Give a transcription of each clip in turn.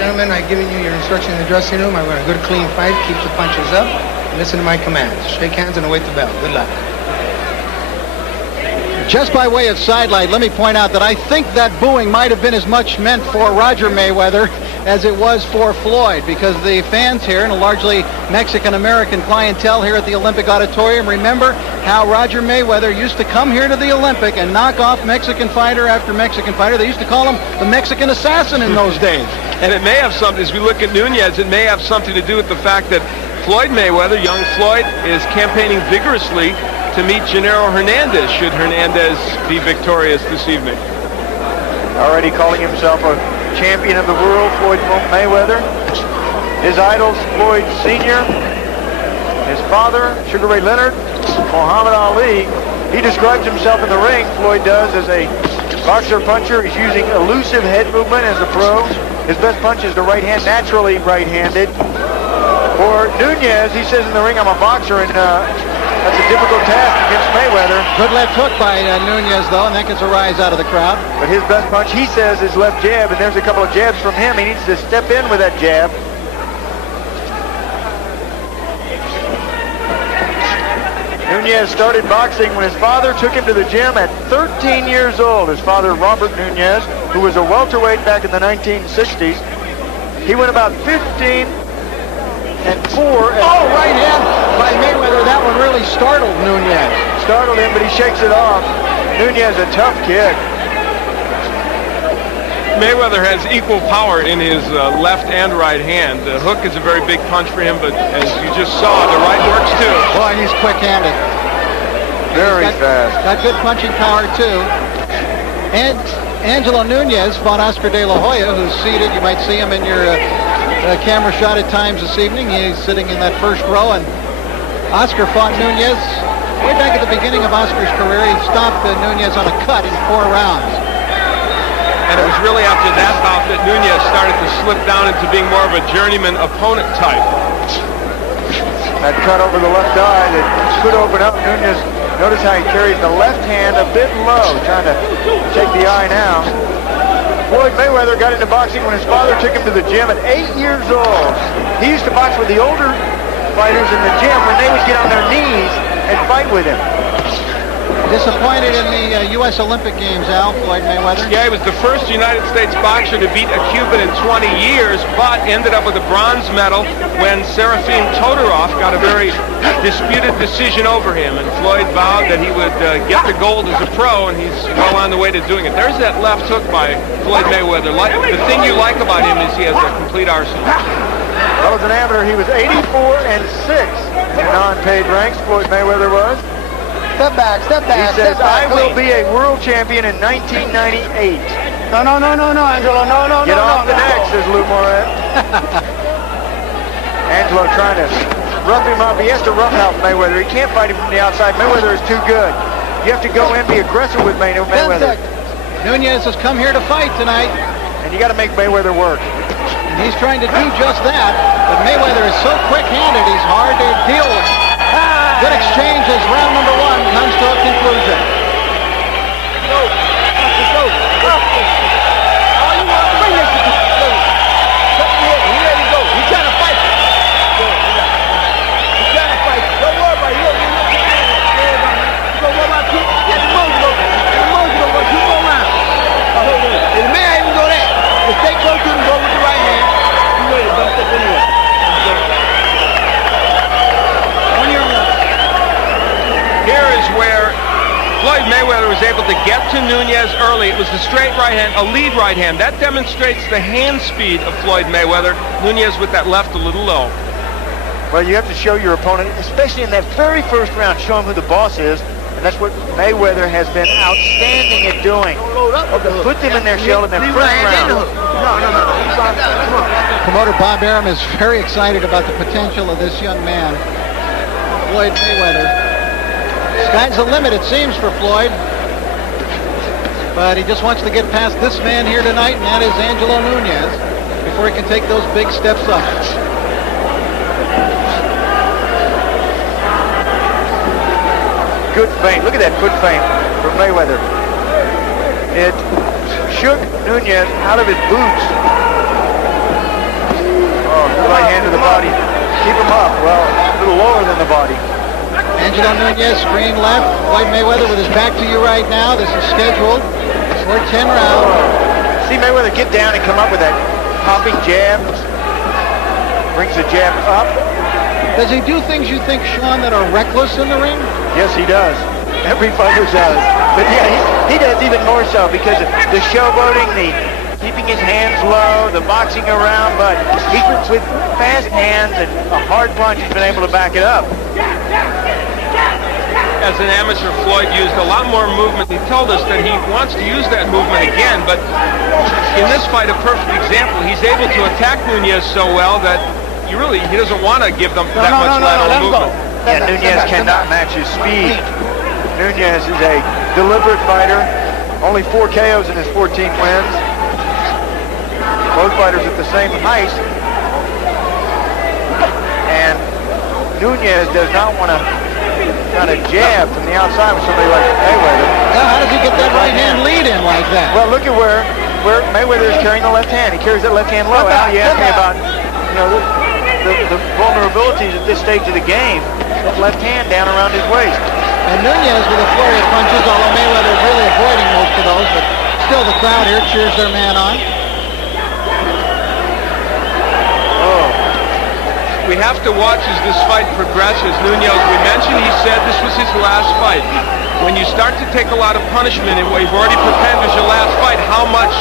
Gentlemen, I've given you your instruction in the dressing room. I want a good, clean fight. Keep the punches up. And listen to my commands. Shake hands and await the bell. Good luck. Just by way of sidelight, let me point out that I think that booing might have been as much meant for Roger Mayweather as it was for Floyd, because the fans here, and a largely Mexican-American clientele here at the Olympic Auditorium, remember how Roger Mayweather used to come here to the Olympic and knock off Mexican fighter after Mexican fighter. They used to call him the Mexican assassin in those days. And it may have something, as we look at Nuñez, it may have something to do with the fact that Floyd Mayweather, young Floyd, is campaigning vigorously to meet Gennaro Hernandez, should Hernandez be victorious this evening. Already calling himself a champion of the world, Floyd Mayweather. His idols, Floyd Sr., his father, Sugar Ray Leonard, Muhammad Ali. He describes himself in the ring, Floyd does, as a boxer-puncher. He's using elusive head movement as a pro. His best punch is the right hand, naturally right-handed. For Nuñez, he says in the ring, I'm a boxer, and that's a difficult task against Mayweather. Good left hook by Nuñez, though, and that gets a rise out of the crowd. But his best punch, he says, is left jab, and there's a couple of jabs from him. He needs to step in with that jab. Nuñez started boxing when his father took him to the gym at 13 years old. His father, Robert Nuñez, who was a welterweight back in the 1960s. He went about 15 and 4. Oh, right hand by Mayweather. That one really startled Nuñez. Startled him, but he shakes it off. Nuñez, a tough kid. Mayweather has equal power in his left and right hand. The hook is a very big punch for him, but as you just saw, the right works too. Boy, and he's quick-handed. Very fast. Got good punching power, too. And Angelo Nuñez fought Oscar de la Hoya, who's seated. You might see him in your camera shot at times this evening. He's sitting in that first row, and Oscar fought Nuñez way back at the beginning of Oscar's career. He stopped Nuñez on a cut in 4 rounds. And it was really after that bout that Nuñez started to slip down into being more of a journeyman opponent type. That cut over the left eye that could open up. Nuñez, notice how he carries the left hand a bit low, trying to take the eye now. Floyd Mayweather got into boxing when his father took him to the gym at 8 years old. He used to box with the older fighters in the gym when they would get on their knees and fight with him. Disappointed in the U.S. Olympic Games, Al, Floyd Mayweather. Yeah, he was the first United States boxer to beat a Cuban in 20 years, but ended up with a bronze medal when Serafim Todorov got a very disputed decision over him. And Floyd vowed that he would get the gold as a pro, and he's well on the way to doing it. There's that left hook by Floyd Mayweather. The thing you like about him is he has a complete arsenal. Well, as an amateur, he was 84 and 6 in non-paid ranks, Floyd Mayweather was. Step back, step back. He says, step back, I will be a world champion in 1998. No, Angelo, no. Get off the neck, says Lou Moret. Angelo trying to rough him up. He has to rough out Mayweather. He can't fight him from the outside. Mayweather is too good. You have to go in and be aggressive with Mayweather. Nuñez has come here to fight tonight. And you got to make Mayweather work. And he's trying to do just that. But Mayweather is so quick-handed, he's hard to deal with. Good exchange as round number 1 comes to a conclusion. Here is where Floyd Mayweather was able to get to Nuñez early. It was the straight right hand, a lead right hand. That demonstrates the hand speed of Floyd Mayweather. Nuñez with that left a little low. Well, you have to show your opponent, especially in that very first round, show him who the boss is. And that's what Mayweather has been outstanding at doing. Put them in their shell in their first round. Promoter Bob Arum is very excited about the potential of this young man, Floyd Mayweather. Sky's the limit, it seems, for Floyd. But he just wants to get past this man here tonight, and that is Angelo Nuñez, before he can take those big steps up. Good feint. Look at that foot feint from Mayweather. It shook Nuñez out of his boots. body. Keep him up. Well, a little lower than the body. Angelo Nuñez, screen left. Floyd Mayweather with his back to you right now. This is scheduled for 10 rounds. See Mayweather get down and come up with that popping jab. Brings the jab up. Does he do things you think, Sean, that are reckless in the ring? Yes, he does. Every fighter does. But yeah, he does even more so because of the showboating, the keeping his hands low, the boxing around, but he, with fast hands and a hard punch, he's been able to back it up. As an amateur, Floyd used a lot more movement. He told us that he wants to use that movement again, but in this fight, a perfect example, he's able to attack Nuñez so well that he doesn't want to give them that much lateral movement. Yeah, Nuñez cannot match his speed. Nuñez is a deliberate fighter. Only 4 KOs in his 14 wins. Both fighters at the same height. And Nuñez does not want to kind of jab from the outside with somebody like Mayweather. Now, how does he get that right hand lead in like that? Well, look at where Mayweather is carrying the left hand. He carries that left hand low. Al, you asked me about, the vulnerabilities at this stage of the game. That left hand down around his waist. And Nuñez with a flurry of punches, although Mayweather really avoiding most of those, but still the crowd here cheers their man on. We have to watch as this fight progresses. Nuñez, we mentioned, he said this was his last fight. When you start to take a lot of punishment and what you've already pretended is your last fight, how much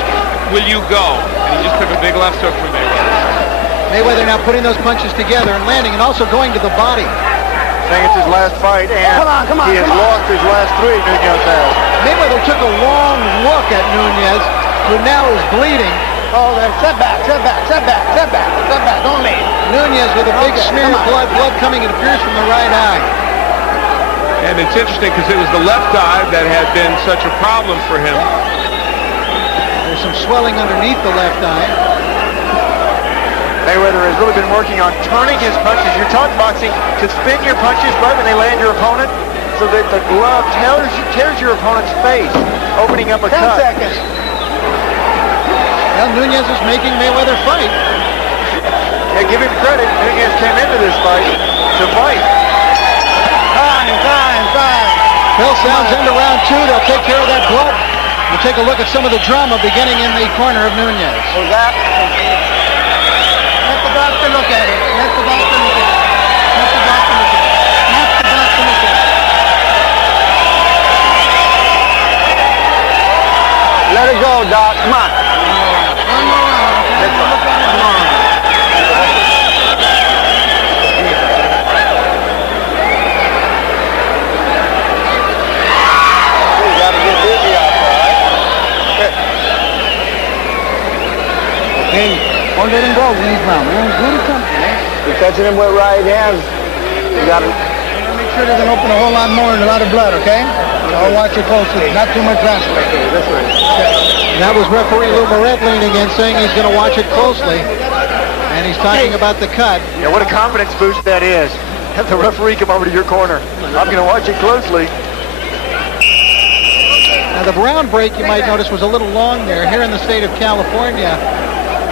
will you go? And he just took a big left hook from Mayweather. Mayweather now putting those punches together and landing and also going to the body. Saying it's his last fight, and he has lost his last 3, Nuñez has. Mayweather took a long look at Nuñez, who now is bleeding. Oh, there's setback. Don't leave. Nuñez with a big smear of blood coming, it appears, from the right eye. And it's interesting because it was the left eye that had been such a problem for him. There's some swelling underneath the left eye. Mayweather has really been working on turning his punches. You're taught in boxing to spin your punches right when they land your opponent so that the glove tears your opponent's face, opening up a cut. 10 seconds. Well, Nuñez is making Mayweather fight. Yeah, give him credit. Nuñez came into this fight to fight. Time. Bell sounds into round 2. They'll take care of that blood. We'll take a look at some of the drama beginning in the corner of Nuñez. Let the doctor look at it. Let it go, Doc. Come on. One more round. Come on. You gotta get busy out there, right? Hey, don't let him go. Win round, man. Do something, man. You're touching him with right hands. You gotta Make sure it doesn't open a whole lot more and a lot of blood, okay? I'll watch it closely. Not too much transfer. this way. That was referee Lou Barrett leaning in, saying he's going to watch it closely. And he's talking about the cut. Yeah, what a confidence boost that is. Have the referee come over to your corner. I'm going to watch it closely. Now, the round break, you might notice, was a little long there. Here in the state of California,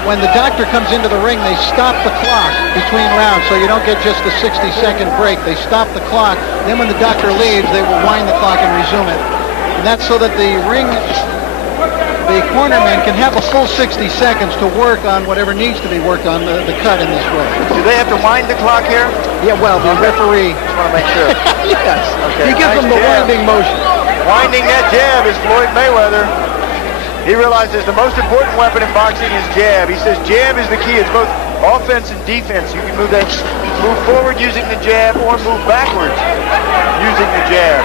when the doctor comes into the ring, they stop the clock between rounds, so you don't get just a 60-second break. They stop the clock. Then when the doctor leaves, they will wind the clock and resume it. And that's so that the cornerman can have a full 60 seconds to work on whatever needs to be worked on, the cut in this way. Do they have to wind the clock here? Yeah, well, the referee... Just want to make sure. Yes. Okay, He gives them the jab. winding motion. Winding that jab is Floyd Mayweather. He realizes the most important weapon in boxing is jab. He says jab is the key. It's both offense and defense. You can move forward using the jab or move backwards using the jab.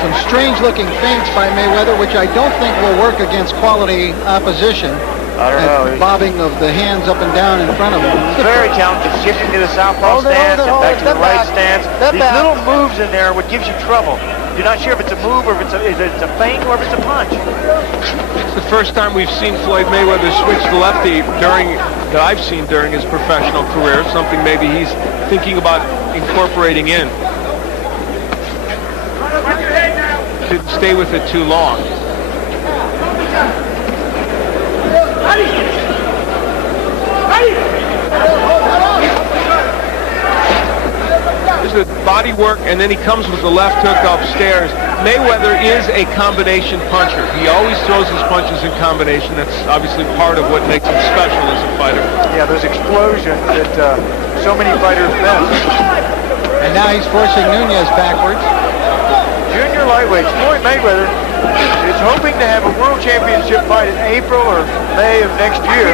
Some strange-looking feints by Mayweather, which I don't think will work against quality opposition. I don't know. Bobbing of the hands up and down in front of him. He's very talented, shifting to the southpaw stance and back to the right stance. These little moves in there are what gives you trouble. You're not sure if it's a move or if it's a feint or if it's a punch. It's the first time we've seen Floyd Mayweather switch to lefty that I've seen during his professional career, something maybe he's thinking about incorporating in. Didn't stay with it too long. body work, and then he comes with the left hook upstairs. Mayweather is a combination puncher. He always throws his punches in combination. That's obviously part of what makes him special as a fighter. Yeah, those explosions that so many fighters miss. And now he's forcing Nuñez backwards. Junior lightweights, Floyd Mayweather is hoping to have a world championship fight in April or May of next year.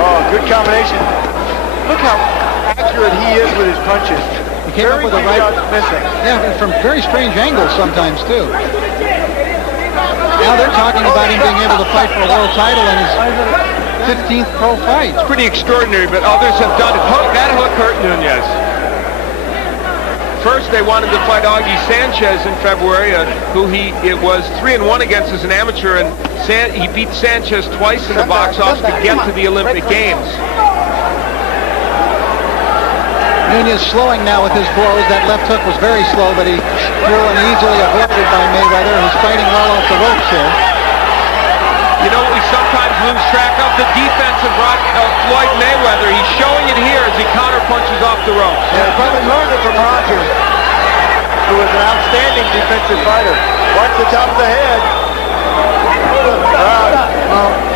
Oh, good combination. Look how accurate he is with his punches. He came up with a right missing. Yeah, from very strange angles sometimes too. Now they're talking about him being able to fight for a world title in his 15th pro fight. It's pretty extraordinary, but others have done it. That hook hurt Nuñez. First, they wanted to fight Augie Sanchez in February, who it was 3-1 against as an amateur, and he beat Sanchez twice in the box office to get to the Olympic Games. Nuñez slowing now with his blows. That left hook was very slow, but he threw and easily avoided by Mayweather, who's fighting well off the ropes here. You know, we sometimes lose track of the defense of Floyd Mayweather. He's showing it here as he counterpunches off the ropes. Yeah, he probably learned it from Roger, who was an outstanding defensive fighter. Watch the top of the head.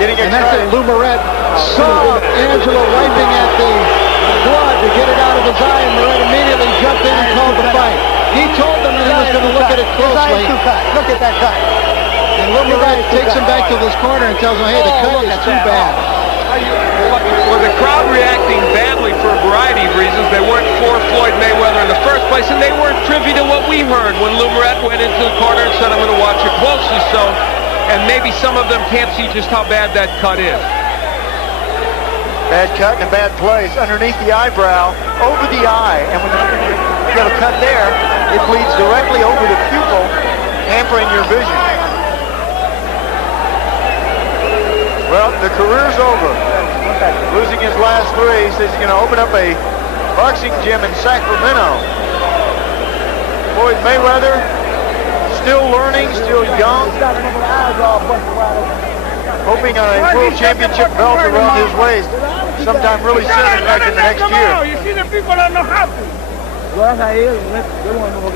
Getting excited. And that's it. Lou Moret saw Angelo wiping at the blood to get it out of his eye, and Moret immediately jumped in and called the fight. He told them that he was going to look at it closely. Look at that cut. And Lou Moret takes him back to this corner and tells him, hey, the cut is too bad. Well, the crowd reacting badly for a variety of reasons. They weren't for Floyd Mayweather in the first place, and they weren't privy to what we heard when Lou Moret went into the corner and said, I'm going to watch it closely. So, and maybe some of them can't see just how bad that cut is. Bad cut in a bad place, underneath the eyebrow, over the eye, and when you got a cut there, it bleeds directly over the pupil, hampering your vision. Well, the career's over. Losing his last three, he says he's going to open up a boxing gym in Sacramento. Floyd Mayweather, still learning, still young, hoping on a world championship belt around his waist sometime really soon, in fact, in the next year. You see the people don't know how to.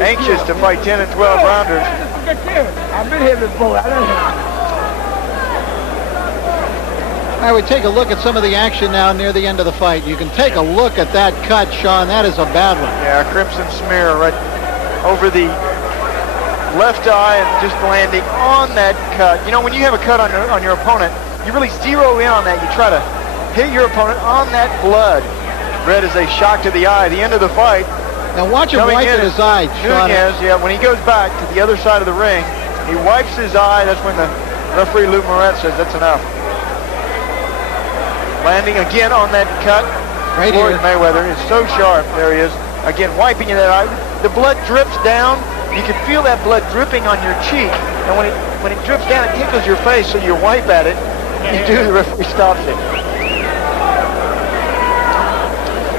Anxious to fight 10 and 12 rounders. I've been here before. I would take a look at some of the action now near the end of the fight. You can take a look at that cut, Sean. That is a bad one. Yeah, crimson smear right over the left eye and just landing on that cut. You know, when you have a cut on your opponent, you really zero in on that. You try to hit your opponent on that blood. Red is a shock to the eye. The end of the fight. Now watch him wipe at his eye, Sean. Nuñez, yeah, when he goes back to the other side of the ring, he wipes his eye. That's when the referee, Lou Moret, says that's enough. Landing again on that cut. Right Floyd here. Mayweather is so sharp. There he is. Again, wiping that eye. The blood drips down. You can feel that blood dripping on your cheek. And when it drips down, it tickles your face, so you wipe at it. You do, the referee stops it.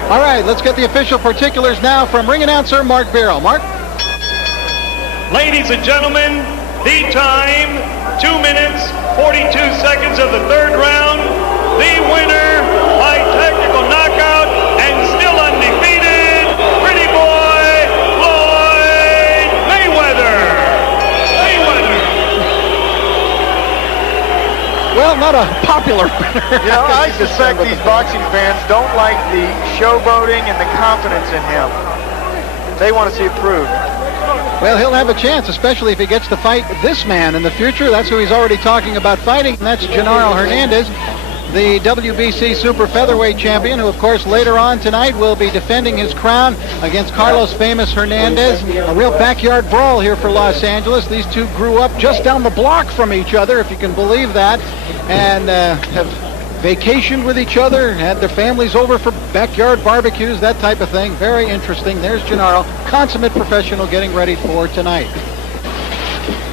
All right, let's get the official particulars now from ring announcer Mark Barrow. Mark? Ladies and gentlemen, the time, 2 minutes, 42 seconds of the third round. The winner by technical knockout and still undefeated, pretty boy, Floyd Mayweather. Well, not a popular winner. You know, I suspect these boxing fans don't like the showboating and the confidence in him. They want to see it proved. Well, he'll have a chance, especially if he gets to fight this man in the future. That's who he's already talking about fighting, and that's Genaro Hernandez, the WBC Super Featherweight champion, who, of course, later on tonight will be defending his crown against Carlos Famous Hernandez. A real backyard brawl here for Los Angeles. These two grew up just down the block from each other, if you can believe that, and have vacationed with each other, had their families over for backyard barbecues, that type of thing. Very interesting. There's Genaro, consummate professional, getting ready for tonight.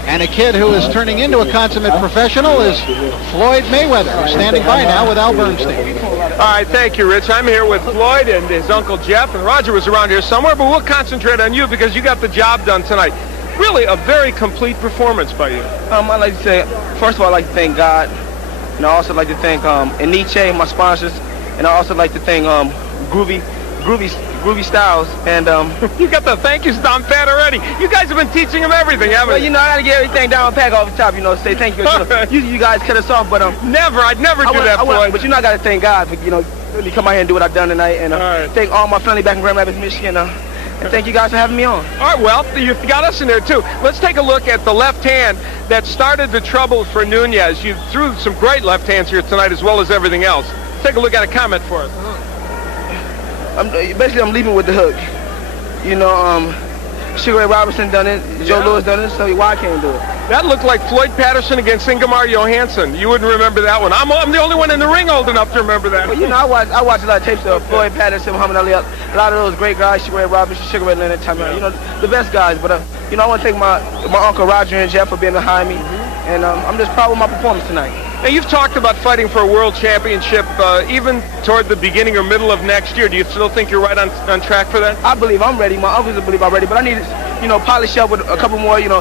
And a kid who is turning into a consummate professional is Floyd Mayweather, who's standing by now with Al Bernstein. All right, thank you, Rich. I'm here with Floyd and his uncle Jeff, and Roger was around here somewhere, but we'll concentrate on you because you got the job done tonight. Really a very complete performance by you. I'd like to say, first of all, I'd like to thank God, and I also like to thank Eniche, my sponsors, and I also like to thank Groovy groovy styles, and You got the thank you stomp pad already. You guys have been teaching him everything, haven't well, you? you know, I gotta get everything down pack off the top, you know, say thank you. Usually you guys cut us off, but Never. I'd never do that, Floyd. but you know, I gotta thank God for really come out here and do what I've done tonight, and thank all my family back in Grand Rapids, Michigan, and thank you guys for having me on. All right, well, you've got us in there, too. Let's take a look at the left hand that started the trouble for Nuñez. You threw some great left hands here tonight as well as everything else. Take a look at a comment for us. I'm leaving with the hook. You know, Sugar Ray Robinson done it, Joe Louis done it, so why I can't do it? That looked like Floyd Patterson against Ingemar Johansson. You wouldn't remember that one. I'm the only one in the ring old enough to remember that. Well, you know, I watch a lot of tapes of Floyd Patterson, Muhammad Ali, a lot of those great guys, Sugar Ray Robinson, Sugar Ray Leonard, you know, the best guys. But, you know, I want to thank my uncle Roger and Jeff for being behind me, and I'm just proud of my performance tonight. Now, you've talked about fighting for a world championship even toward the beginning or middle of next year. Do you still think you're right on track for that? I believe I'm ready. My uncles believe I'm ready, but I need to, you know, polish up with a couple more, 10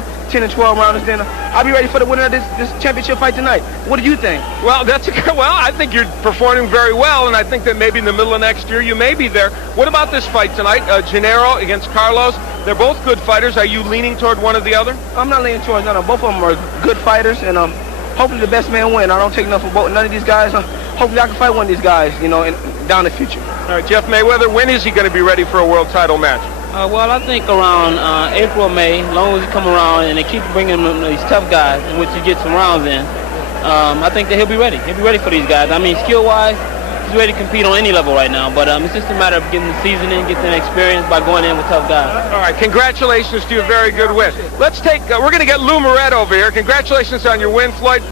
and 12 rounds. Then I'll be ready for the winner of this championship fight tonight. What do you think? Well, I think you're performing very well, and I think that maybe in the middle of next year you may be there. What about this fight tonight? Gennaro against Carlos. They're both good fighters. Are you leaning toward one or the other? I'm not leaning towards none of them. Both of them are good fighters, and hopefully the best man win. I don't take nothing from none of these guys. Hopefully I can fight one of these guys, down the future. All right, Jeff Mayweather, when is he going to be ready for a world title match? Well, I think around April or May, as long as he come around and they keep bringing him these tough guys in which he gets some rounds in, I think that he'll be ready. He'll be ready for these guys. I mean, skill-wise, he's ready to compete on any level right now. But it's just a matter of getting the seasoning, getting the experience by going in with tough guys. All right, congratulations to you. Very good win. Let's take, we're going to get Lou Moret over here. Congratulations on your win, Floyd.